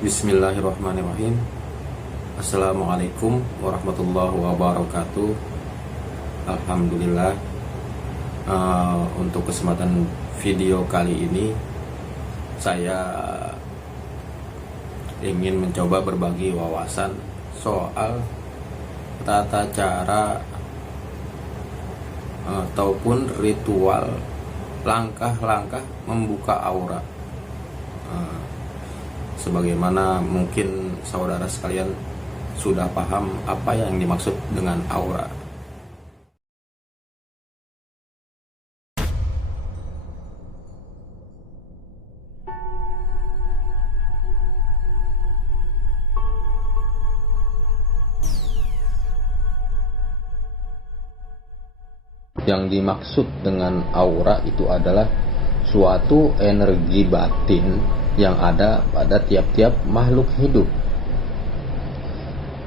Bismillahirrahmanirrahim. Assalamualaikum warahmatullahi wabarakatuh. Alhamdulillah. Untuk kesempatan video kali ini saya ingin mencoba berbagi wawasan soal tata cara ataupun ritual langkah-langkah membuka aura. Sebagaimana mungkin saudara sekalian sudah paham apa yang dimaksud dengan aura. Yang dimaksud dengan aura itu adalah suatu energi batin yang ada pada tiap-tiap makhluk hidup.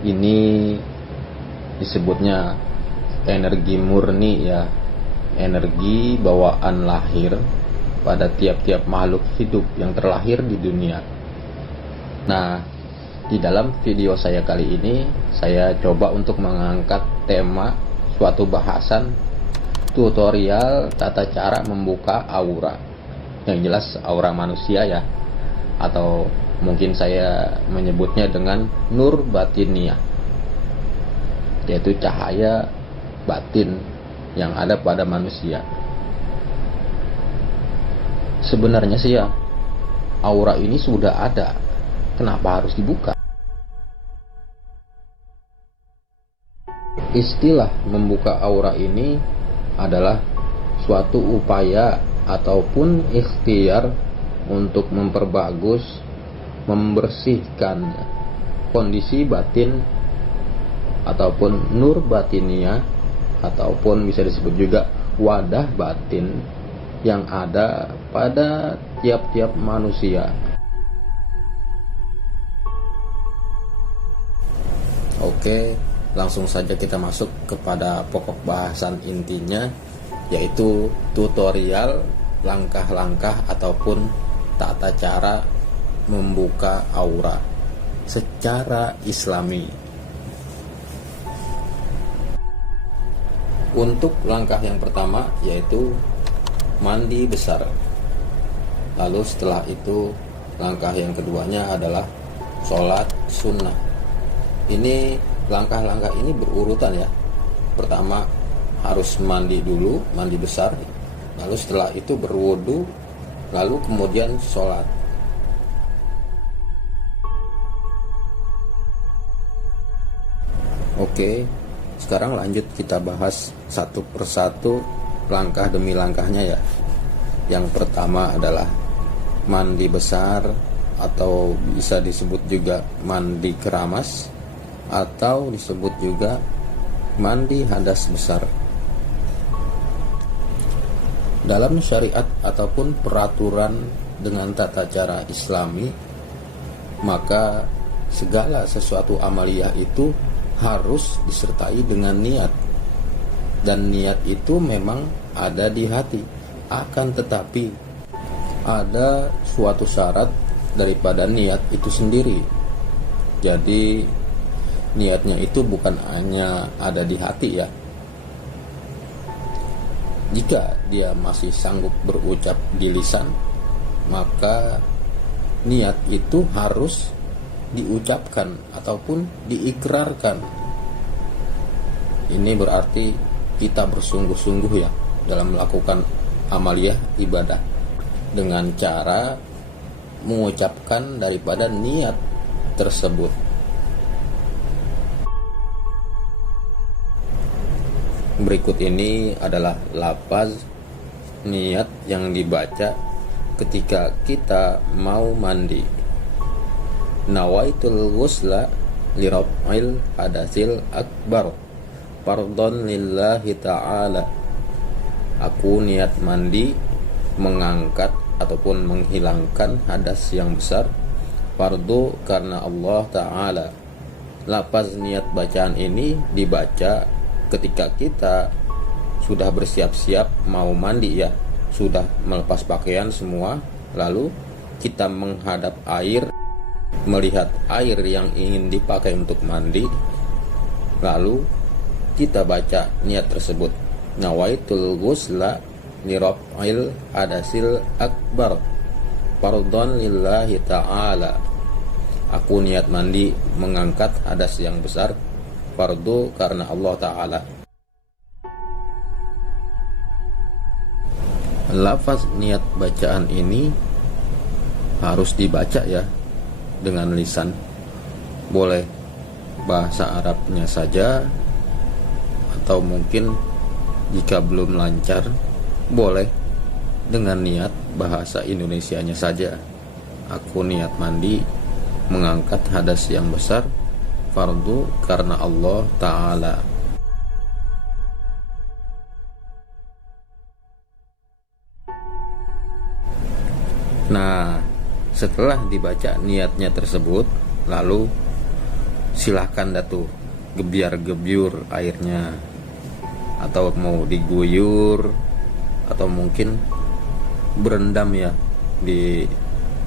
Ini disebutnya energi murni ya, energi bawaan lahir pada tiap-tiap makhluk hidup yang terlahir di dunia. Nah, di dalam video saya kali ini saya coba untuk mengangkat tema suatu bahasan tutorial tata cara membuka aura. Yang jelas aura manusia ya, atau mungkin saya menyebutnya dengan nur batiniah, yaitu cahaya batin yang ada pada manusia. Sebenarnya sih ya, aura ini sudah ada, kenapa harus dibuka? Istilah membuka aura ini adalah suatu upaya ataupun ikhtiar untuk memperbagus, membersihkan kondisi batin ataupun nur batiniah, ataupun bisa disebut juga wadah batin yang ada pada tiap-tiap manusia. Oke, langsung saja kita masuk kepada pokok bahasan intinya, yaitu tutorial langkah-langkah ataupun tata cara membuka aura secara islami. Untuk langkah yang pertama yaitu mandi besar. Lalu setelah itu langkah yang keduanya adalah sholat sunnah. Ini langkah-langkah ini berurutan ya. Pertama harus mandi dulu, mandi besar. Lalu setelah itu berwudu, lalu kemudian sholat. Oke, sekarang lanjut kita bahas satu persatu langkah demi langkahnya ya. Yang pertama adalah mandi besar, atau bisa disebut juga mandi keramas, atau disebut juga mandi hadas besar. Dalam syariat ataupun peraturan dengan tata cara islami, maka segala sesuatu amaliyah itu harus disertai dengan niat. Dan niat itu memang ada di hati. Akan tetapi ada suatu syarat daripada niat itu sendiri. Jadi niatnya itu bukan hanya ada di hati ya. Jika dia masih sanggup berucap di lisan, maka niat itu harus diucapkan ataupun diikrarkan. Ini berarti kita bersungguh-sungguh ya dalam melakukan amaliyah ibadah dengan cara mengucapkan daripada niat tersebut. Berikut ini adalah lafaz niat yang dibaca ketika kita mau mandi. Nawaitul ghusla li raf'il hadasil akbar fardhon lillahi ta'ala. Aku niat mandi mengangkat ataupun menghilangkan hadas yang besar, fardu karena Allah Ta'ala. Lafaz niat bacaan ini dibaca ketika kita sudah bersiap-siap mau mandi ya, sudah melepas pakaian semua, lalu kita menghadap air melihat air yang ingin dipakai untuk mandi, lalu kita baca niat tersebut, nawaitul ghusla liraf'il hadasil akbar fardhon lillahi ta'ala. Aku niat mandi mengangkat hadas yang besar, fardu karena Allah Ta'ala. Lafaz niat bacaan ini harus dibaca ya dengan lisan. Boleh bahasa Arabnya saja, atau mungkin jika belum lancar boleh dengan niat bahasa Indonesianya saja. Aku niat mandi mengangkat hadas yang besar, fardu karena Allah Ta'ala. Nah, setelah dibaca niatnya tersebut, lalu silahkan datu gebiar-gebyur airnya, atau mau diguyur, atau mungkin berendam ya di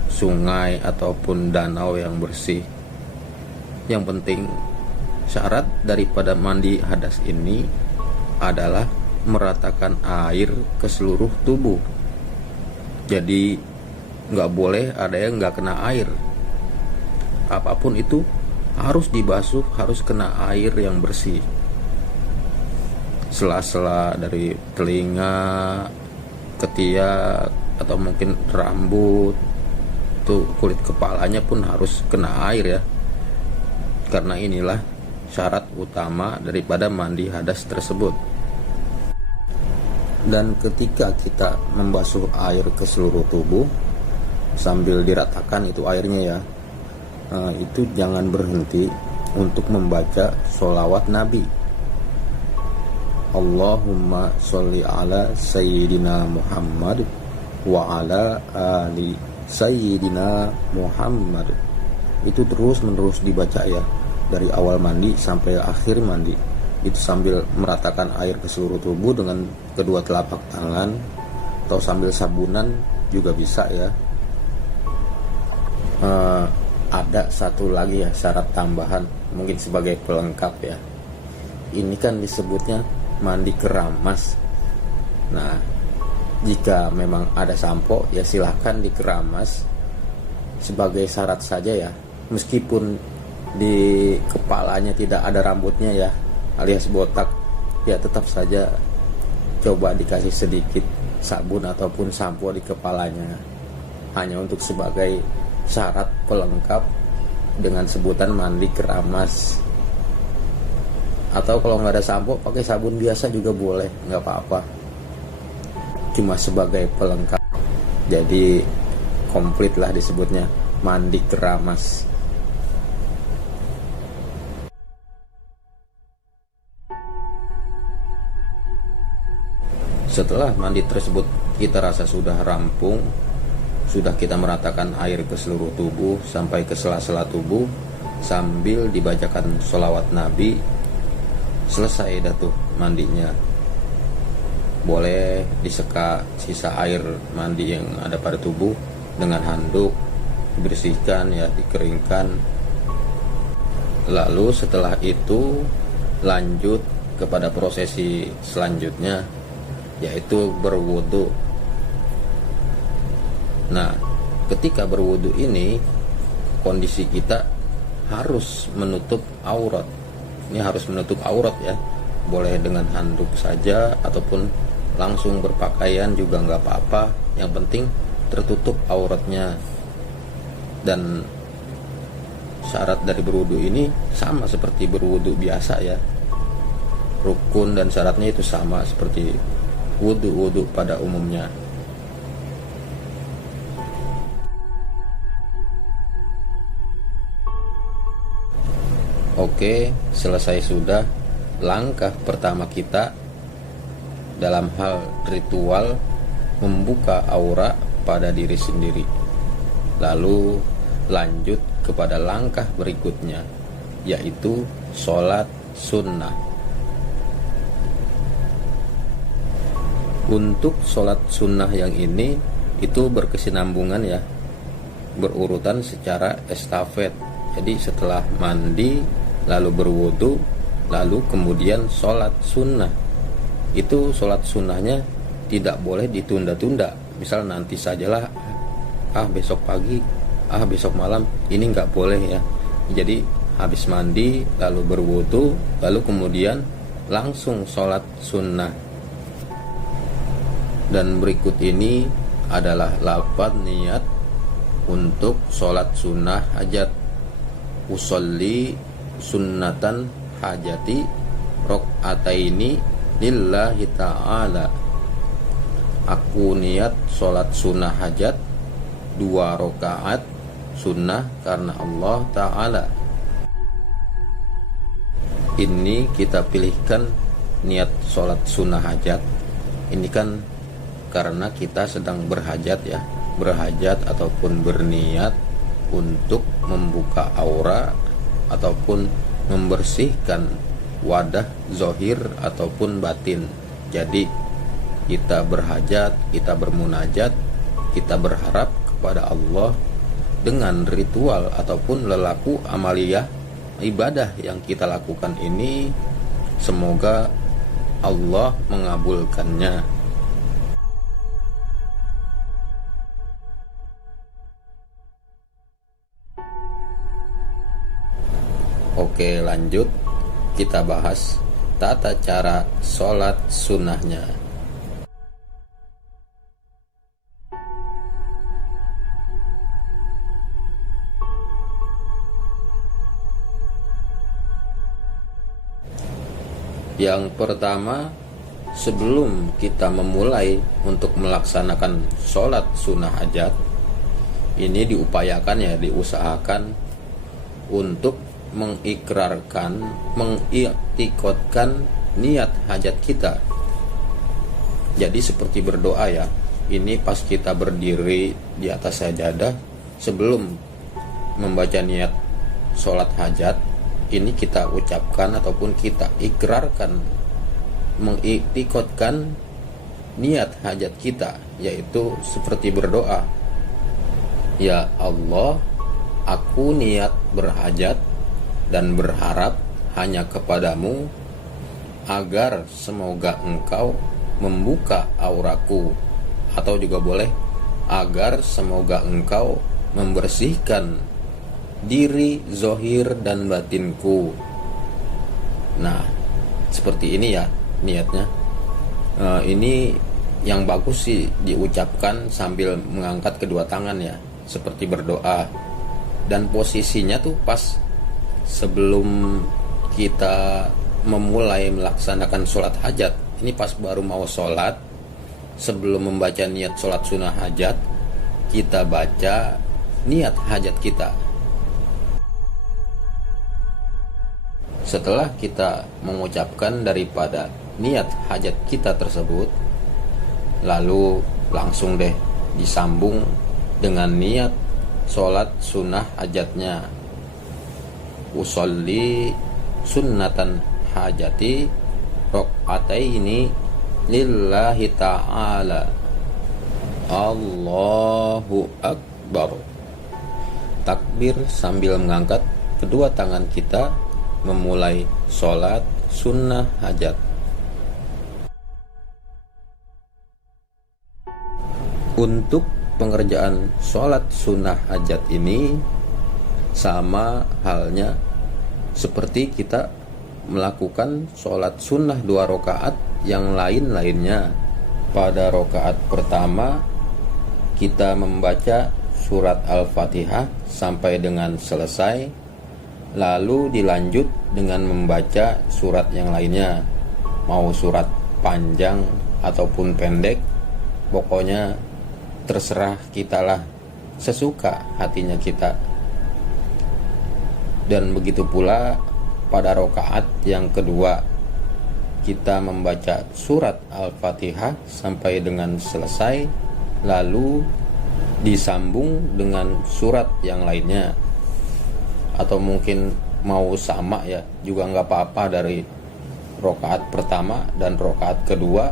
sungai ataupun danau yang bersih. Yang penting syarat daripada mandi hadas ini adalah meratakan air ke seluruh tubuh. Jadi nggak boleh ada yang nggak kena air. Apapun itu harus dibasuh, harus kena air yang bersih. Sela-sela dari telinga, ketiak, atau mungkin rambut, tuh kulit kepalanya pun harus kena air ya. Karena inilah syarat utama daripada mandi hadas tersebut. Dan ketika kita membasuh air ke seluruh tubuh sambil diratakan itu airnya ya, itu jangan berhenti untuk membaca sholawat Nabi. Allahumma sholli ala Sayyidina Muhammad wa ala ali Sayyidina Muhammad. Itu terus menerus dibaca ya, dari awal mandi sampai akhir mandi. Itu sambil meratakan air ke seluruh tubuh dengan kedua telapak tangan, atau sambil sabunan juga bisa ya. Ada satu lagi ya syarat tambahan, mungkin sebagai pelengkap ya. Ini kan disebutnya mandi keramas. Nah, jika memang ada sampo ya silahkan dikeramas sebagai syarat saja ya. Meskipun di kepalanya tidak ada rambutnya ya, alias botak, ya tetap saja coba dikasih sedikit sabun ataupun sampo di kepalanya, hanya untuk sebagai syarat pelengkap dengan sebutan mandi keramas. Atau kalau nggak ada sampo pakai sabun biasa juga boleh, nggak apa-apa, cuma sebagai pelengkap. Jadi komplit lah disebutnya mandi keramas. Setelah mandi tersebut kita rasa sudah rampung, sudah kita meratakan air ke seluruh tubuh sampai ke sela-sela tubuh sambil dibacakan sholawat Nabi, selesai dah tuh mandinya. Boleh diseka sisa air mandi yang ada pada tubuh dengan handuk, dibersihkan ya, dikeringkan. Lalu setelah itu lanjut kepada prosesi selanjutnya, yaitu berwudu. Nah, ketika berwudu ini kondisi kita harus menutup aurat. Ini harus menutup aurat ya. Boleh dengan handuk saja ataupun langsung berpakaian juga nggak apa-apa. Yang penting tertutup auratnya. Dan syarat dari berwudu ini sama seperti berwudu biasa ya. Rukun dan syaratnya itu sama seperti wudu pada umumnya. Oke, selesai sudah langkah pertama kita dalam hal ritual membuka aura pada diri sendiri. Lalu lanjut kepada langkah berikutnya, yaitu sholat sunnah. Untuk sholat sunnah yang ini itu berkesinambungan ya, berurutan secara estafet. Jadi setelah mandi lalu berwudu lalu kemudian sholat sunnah, itu sholat sunnahnya tidak boleh ditunda-tunda. Misal nanti sajalah, besok pagi, besok malam, ini nggak boleh ya. Jadi habis mandi lalu berwudu lalu kemudian langsung sholat sunnah. Dan berikut ini adalah lafaz niat untuk sholat sunnah hajat. Usolli sunnatan hajati rok'ataini lillahi ta'ala. Aku niat sholat sunnah hajat 2 rakaat sunnah karena Allah Ta'ala. Ini kita pilihkan niat sholat sunnah hajat. Ini kan karena kita sedang berhajat ya, berhajat ataupun berniat untuk membuka aura ataupun membersihkan wadah zohir ataupun batin. Jadi kita berhajat, kita bermunajat, kita berharap kepada Allah dengan ritual ataupun lelaku amaliyah ibadah yang kita lakukan ini, semoga Allah mengabulkannya. Oke, lanjut kita bahas tata cara sholat sunnahnya. Yang pertama, sebelum kita memulai untuk melaksanakan sholat sunnah hajat, ini diupayakan ya, diusahakan untuk mengikrarkan, mengiktikadkan niat hajat kita. Jadi seperti berdoa ya, ini pas kita berdiri di atas sajadah sebelum membaca niat sholat hajat, ini kita ucapkan ataupun kita ikrarkan, mengiktikadkan niat hajat kita, yaitu seperti berdoa, ya Allah, aku niat berhajat dan berharap hanya kepadamu, agar semoga engkau membuka auraku, atau juga boleh agar semoga engkau membersihkan diri zohir dan batinku. Nah, seperti ini ya niatnya. Ini yang bagus sih diucapkan sambil mengangkat kedua tangan ya, seperti berdoa. Dan posisinya tuh pas sebelum kita memulai melaksanakan sholat hajat. Ini pas baru mau sholat, sebelum membaca niat sholat sunnah hajat, kita baca niat hajat kita. Setelah kita mengucapkan daripada niat hajat kita tersebut, lalu langsung deh disambung dengan niat sholat sunnah hajatnya. Usolli sunnatan hajati rok'ataini lillahi ta'ala. Allahu Akbar. Takbir sambil mengangkat kedua tangan kita memulai sholat sunnah hajat. Untuk pengerjaan sholat sunnah hajat ini sama halnya seperti kita melakukan sholat sunnah 2 rakaat yang lain-lainnya. Pada rakaat pertama kita membaca surat Al-Fatihah sampai dengan selesai, lalu dilanjut dengan membaca surat yang lainnya, mau surat panjang ataupun pendek, pokoknya terserah kita lah, sesuka hatinya kita. Dan begitu pula pada rakaat yang kedua, kita membaca surat Al-Fatihah sampai dengan selesai, lalu disambung dengan surat yang lainnya. Atau mungkin mau sama ya, juga nggak apa-apa, dari rakaat pertama dan rakaat kedua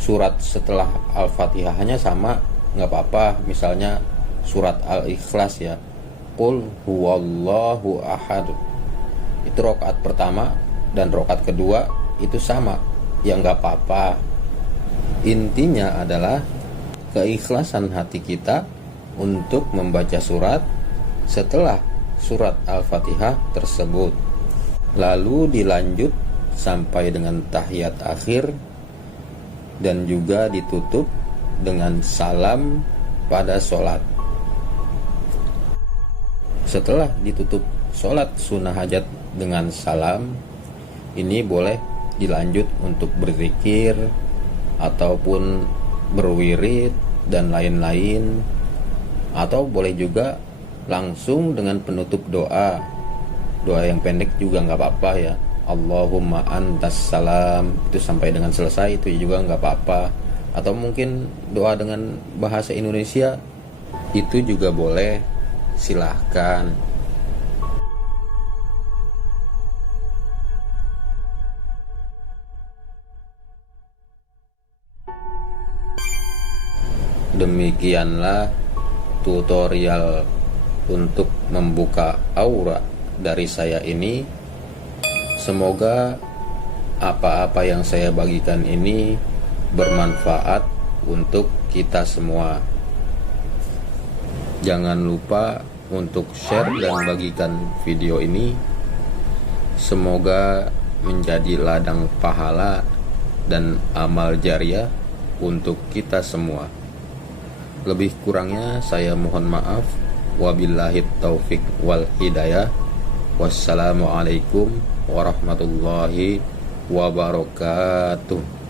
surat setelah Al-Fatihahnya sama, nggak apa-apa. Misalnya surat Al-Ikhlas ya. Qul huwallahu ahad. Itu rakaat pertama, dan rakaat kedua itu sama. Ya nggak apa-apa. Intinya adalah keikhlasan hati kita untuk membaca surat setelah surat Al-Fatihah tersebut. Lalu dilanjut sampai dengan tahiyat akhir, dan juga ditutup dengan salam pada sholat. Setelah ditutup sholat sunnah hajat dengan salam, ini boleh dilanjut untuk berzikir ataupun berwirid dan lain-lain, atau boleh juga langsung dengan penutup doa yang pendek juga nggak apa-apa ya. Allahumma antas salam, itu sampai dengan selesai, itu juga nggak apa-apa. Atau mungkin doa dengan bahasa Indonesia, itu juga boleh, silahkan. Demikianlah tutorial untuk membuka aura dari saya ini. Semoga apa-apa yang saya bagikan ini bermanfaat untuk kita semua. Jangan lupa untuk share dan bagikan video ini. Semoga menjadi ladang pahala dan amal jariah untuk kita semua. Lebih kurangnya saya mohon maaf. Wabillahi taufik wal hidayah. Wassalamualaikum warahmatullahi wabarakatuh.